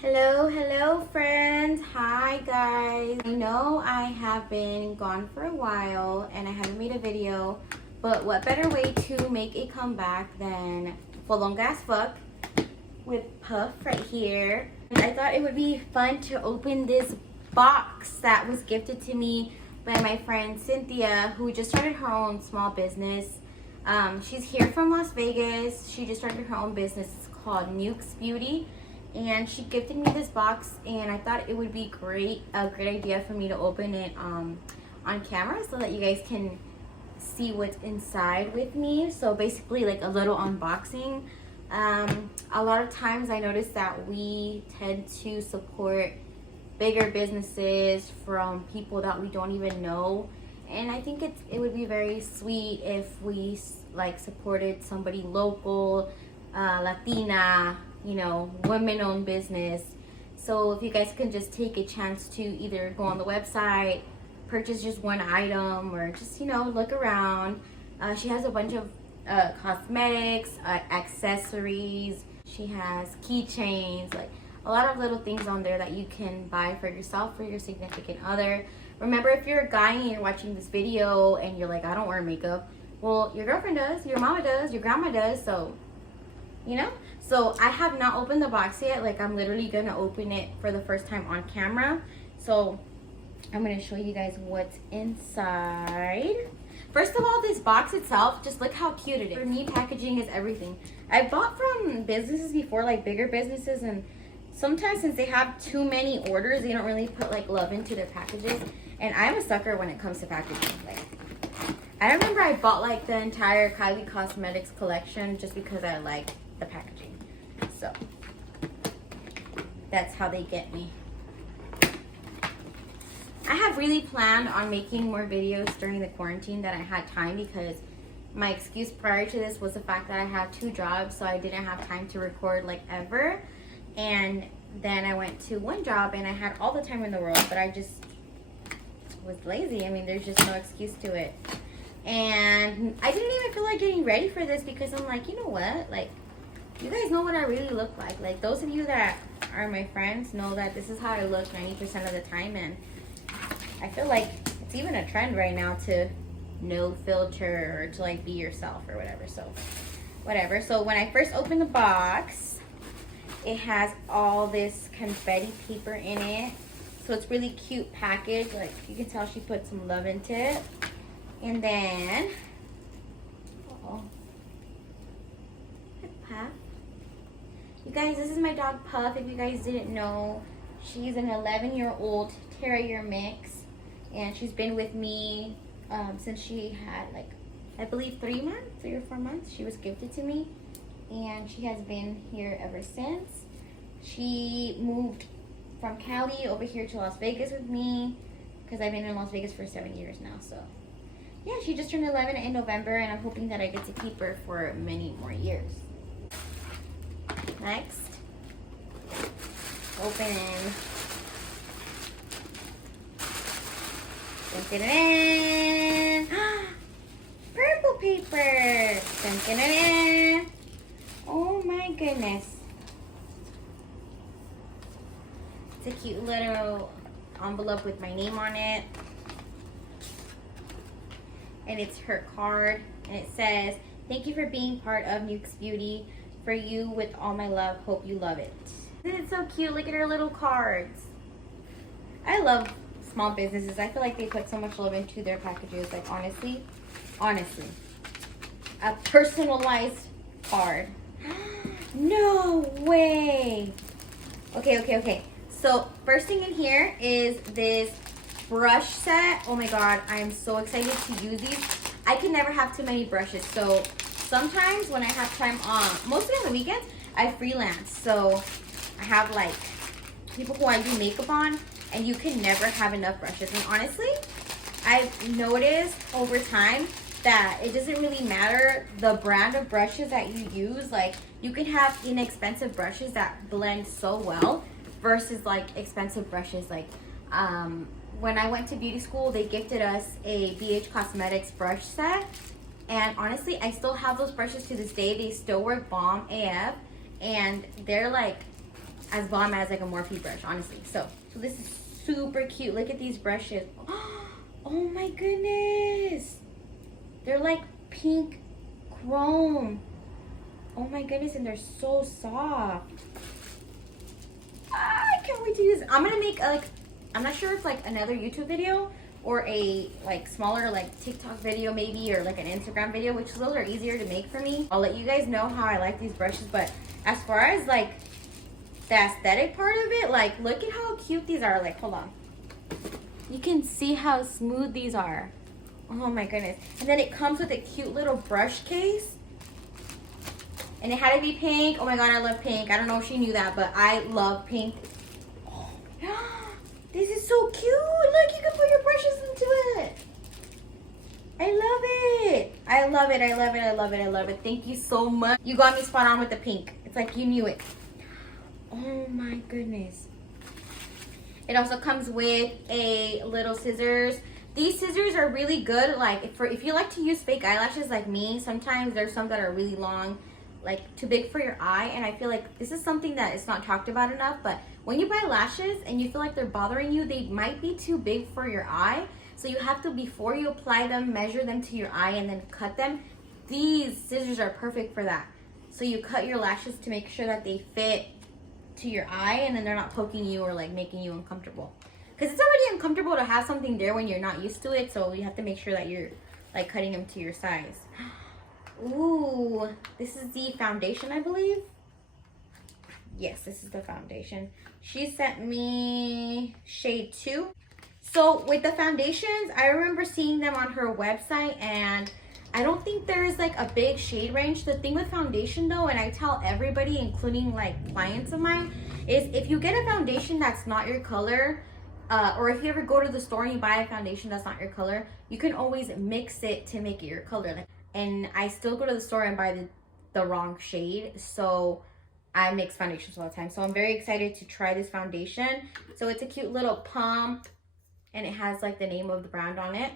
Hello friends. Hi guys. I know I have been gone for a while and I haven't made a video, but what better way to make a comeback than full on gas fuck with Puff right here. I thought it would be fun to open this box that was gifted to me by my friend Cynthia, who just started her own small business. She's here from Las Vegas. She just started her own business. It's called Nuxxbeauty. And she gifted me this box, and I thought it would be a great idea for me to open it on camera so that you guys can see what's inside with me. So basically like a little unboxing. A lot of times I notice that we tend to support bigger businesses from people that we don't even know, and I think it would be very sweet if we like supported somebody local, Latina, you know, women-owned business. So if you guys can just take a chance to either go on the website, purchase just one item, or just, you know, look around. She has a bunch of cosmetics, accessories. She has keychains, like a lot of little things on there that you can buy for yourself, for your significant other. Remember, if you're a guy and you're watching this video and you're like, I don't wear makeup, well, your girlfriend does, your mama does, your grandma does, so you know. So I have not opened the box yet. Like, I'm literally gonna open it for the first time on camera. So I'm gonna show you guys what's inside. First of all, this box itself, just look how cute it is. For me, packaging is everything. I bought from businesses before, like bigger businesses, and sometimes since they have too many orders, they don't really put like love into their packages. And I'm a sucker when it comes to packaging. Like, I remember I bought like the entire Kylie Cosmetics collection just because I like the packaging. So that's how they get me. I have really planned on making more videos during the quarantine that I had time, because my excuse prior to this was the fact that I have 2 jobs, so I didn't have time to record like ever. And then I went to one job and I had all the time in the world, but I just was lazy. I mean, there's just no excuse to it. And I didn't even feel like getting ready for this, because I'm like, you know what, like, you guys know what I really look like. Like, those of you that are my friends know that this is how I look 90% of the time. And I feel like it's even a trend right now to no filter, or to like be yourself or whatever. So whatever. So when I first opened the box, it has all this confetti paper in it. So it's really cute package. Like, you can tell she put some love into it. And then, Puff. You guys, this is my dog Puff. If you guys didn't know, she's an 11-year-old terrier mix, and she's been with me since she had, like, I believe 3 or 4 months. She was gifted to me, and she has been here ever since. She moved from Cali over here to Las Vegas with me, because I've been in Las Vegas for 7 years now. So yeah, she just turned 11 in November, and I'm hoping that I get to keep her for many more years. Next, open. Dun, dun, dun, dun. Purple paper. Dun, dun, dun, dun. Oh my goodness. It's a cute little envelope with my name on it. And it's her card, and it says, "Thank you for being part of Nuxxbeauty. For you with all my love. Hope you love it." Isn't it so cute? Look at her little cards. I love small businesses. I feel like they put so much love into their packages. Like, honestly, a personalized card. No way. Okay. So first thing in here is this brush set. Oh my god, I am so excited to use these. I can never have too many brushes. So sometimes when I have time mostly on the weekends, I freelance. So I have like people who I do makeup on, and you can never have enough brushes. And honestly, I've noticed over time that it doesn't really matter the brand of brushes that you use. Like, you can have inexpensive brushes that blend so well versus like expensive brushes. Like, when I went to beauty school, they gifted us a BH Cosmetics brush set, and honestly, I still have those brushes to this day. They still work bomb AF, and they're like as bomb as like a Morphe brush, honestly. So this is super cute. Look at these brushes. Oh my goodness. They're like pink chrome. Oh my goodness, and they're so soft. I can't wait to use it. I'm gonna make like, I'm not sure if like another YouTube video or a like smaller like TikTok video maybe, or like an Instagram video, which those are easier to make for me. I'll let you guys know how I like these brushes. But as far as like the aesthetic part of it, like look at how cute these are. Like, hold on, you can see how smooth these are. Oh my goodness. And then it comes with a cute little brush case, and it had to be pink. Oh my god, I love pink. I don't know if she knew that, but I love pink. Oh, this is so cute. Look, you can put your brushes into it. I love it. I love it. I love it. I love it. I love it. Thank you so much. You got me spot on with the pink. It's like you knew it. Oh my goodness. It also comes with a little scissors. These scissors are really good. Like if you like to use fake eyelashes like me, sometimes there's some that are really long, like too big for your eye, and I feel like this is something that is not talked about enough. But when you buy lashes and you feel like they're bothering you, they might be too big for your eye, so you have to, before you apply them, measure them to your eye and then cut them. These scissors are perfect for that. So you cut your lashes to make sure that they fit to your eye, and then they're not poking you or like making you uncomfortable, because it's already uncomfortable to have something there when you're not used to it. So you have to make sure that you're like cutting them to your size. Ooh, this is the foundation, I believe. Yes, this is the foundation. She sent me shade 2. So with the foundations, I remember seeing them on her website, and I don't think there is like a big shade range. The thing with foundation though, and I tell everybody, including like clients of mine, is if you get a foundation that's not your color, or if you ever go to the store and you buy a foundation that's not your color, you can always mix it to make it your color. And I still go to the store and buy the wrong shade, so I mix foundations all the time. So I'm very excited to try this foundation. So it's a cute little pump, and it has like the name of the brand on it.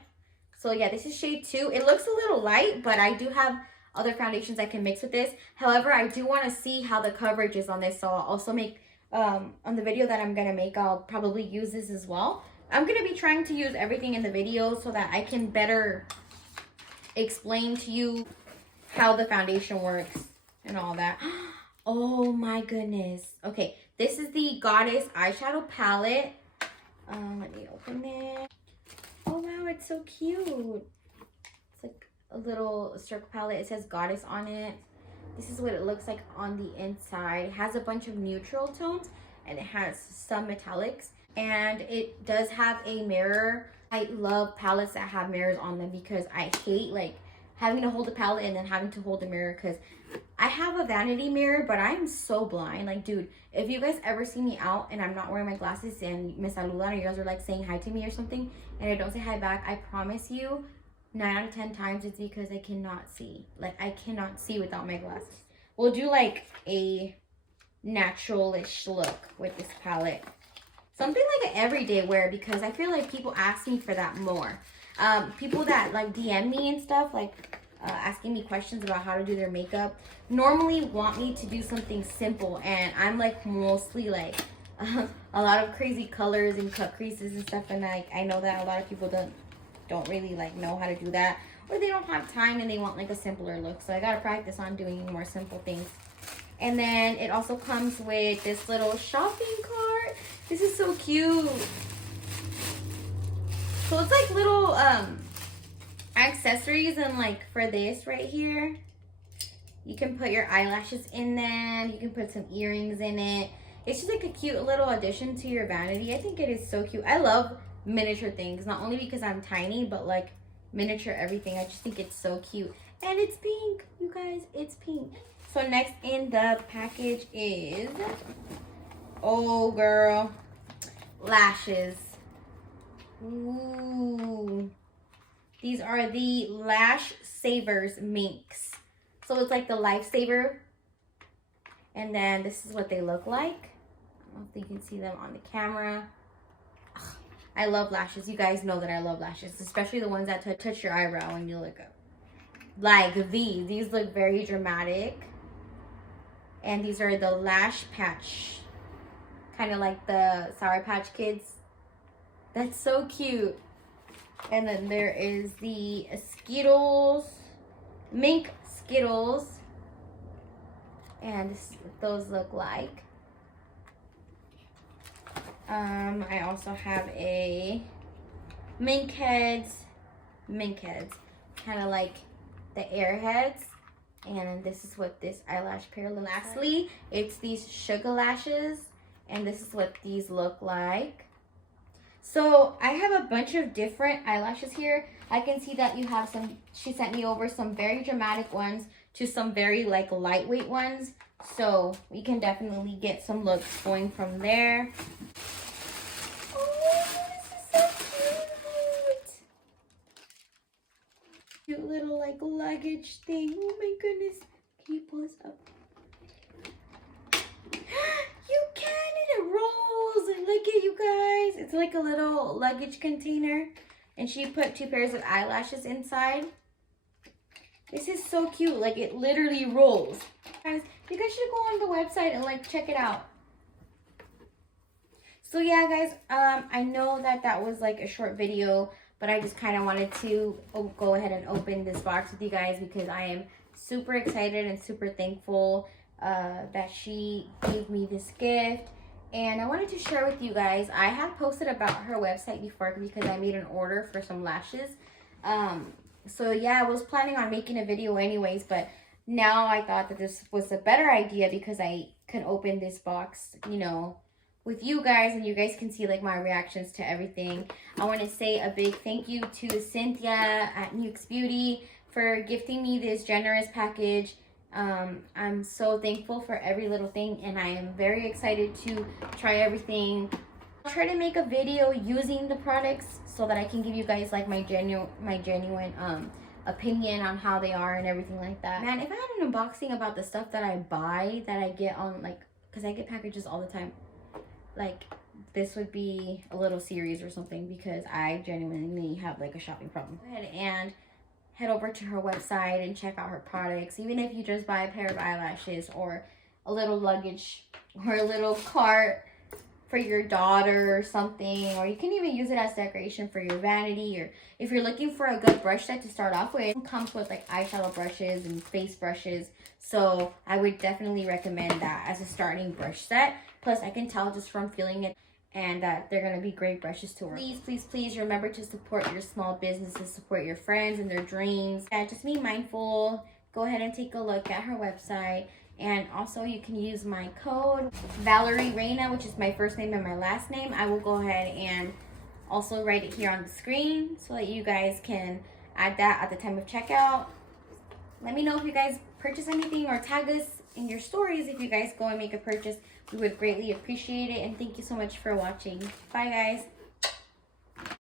So yeah, this is shade 2. It looks a little light, but I do have other foundations I can mix with this. However, I do want to see how the coverage is on this, so I'll also make, on the video that I'm going to make, I'll probably use this as well. I'm going to be trying to use everything in the video so that I can better explain to you how the foundation works and all that. Oh my goodness. Okay, this is the Goddess eyeshadow palette. Let me open it. Oh wow, it's so cute. It's like a little circle palette. It says Goddess on it. This is what it looks like on the inside. It has a bunch of neutral tones, and it has some metallics, and it does have a mirror. I love palettes that have mirrors on them, because I hate like having to hold a palette and then having to hold a mirror, because I have a vanity mirror, but I'm so blind. Like, dude, if you guys ever see me out and I'm not wearing my glasses and me saludan, or you guys are like saying hi to me or something, and I don't say hi back, I promise you 9 out of 10 times it's because I cannot see. Like, I cannot see without my glasses. We'll do like a natural-ish look with this palette. Something like an everyday wear, because I feel like people ask me for that more. People that like DM me and stuff, like asking me questions about how to do their makeup, normally want me to do something simple, and I'm like mostly like a lot of crazy colors and cut creases and stuff, and I know that a lot of people don't really like know how to do that, or they don't have time and they want like a simpler look. So I gotta practice on doing more simple things. And then it also comes with this little shopping cart. This is so cute. So it's like little accessories, and like for this right here, you can put your eyelashes in them. You can put some earrings in it. It's just like a cute little addition to your vanity. I think it is so cute. I love miniature things, not only because I'm tiny, but like miniature everything. I just think it's so cute. And it's pink, you guys, it's pink. So next in the package is, oh girl, lashes. Ooh. These are the Lash Savers Minks. So it's like the Lifesaver. And then this is what they look like. I don't know if you can see them on the camera. Ugh, I love lashes. You guys know that I love lashes, especially the ones that touch your eyebrow when you look up. Like these. These look very dramatic. And these are the Lash Patch kind of like the Sour Patch Kids. That's so cute. And then there is the Skittles, mink Skittles. And this is what those look like. I also have a mink heads, kind of like the Airheads. And this is what this eyelash pair looks like. Lastly, it's these Sugar Lashes, and this is what these look like. So I have a bunch of different eyelashes here. I can see that you have some, she sent me over some very dramatic ones to some very like lightweight ones. So we can definitely get some looks going from there. Oh, this is so cute. Cute little like luggage thing. Oh my goodness. Can you pull this up? You can, and it rolls. And look at you guys. It's like a little luggage container. And she put 2 pairs of eyelashes inside. This is so cute. Like, it literally rolls. Guys, you guys should go on the website and like check it out. So yeah, guys, I know that that was like a short video, but I just kind of wanted to go ahead and open this box with you guys because I am super excited and super thankful that she gave me this gift. And I wanted to share with you guys, I have posted about her website before because I made an order for some lashes. So yeah, I was planning on making a video anyways, but now I thought that this was a better idea because I can open this box, you know, with you guys, and you guys can see like my reactions to everything. I want to say a big thank you to Cynthia at Nuxxbeauty for gifting me this generous package. I'm so thankful for every little thing, and I am very excited to try everything. I'll try to make a video using the products so that I can give you guys like my genuine opinion on how they are and everything like that. Man, if I had an unboxing about the stuff that I buy, that I get on, like, because I get packages all the time, like this would be a little series or something because I genuinely have like a shopping problem. Go ahead and head over to her website and check out her products. Even if you just buy a pair of eyelashes or a little luggage or a little cart for your daughter or something, or you can even use it as decoration for your vanity, or if you're looking for a good brush set to start off with. It comes with like eyeshadow brushes and face brushes, so I would definitely recommend that as a starting brush set. Plus I can tell just from feeling it and that they're going to be great brushes to work. Please remember to support your small businesses, support your friends and their dreams. Yeah, just be mindful. Go ahead and take a look at her website. And also you can use my code valeriee.reynaa, which is my first name and my last name. I will go ahead and also write it here on the screen so that you guys can add that at the time of checkout. Let me know if you guys purchase anything, or tag us in your stories if you guys go and make a purchase. We would greatly appreciate it. And thank you so much for watching. Bye guys.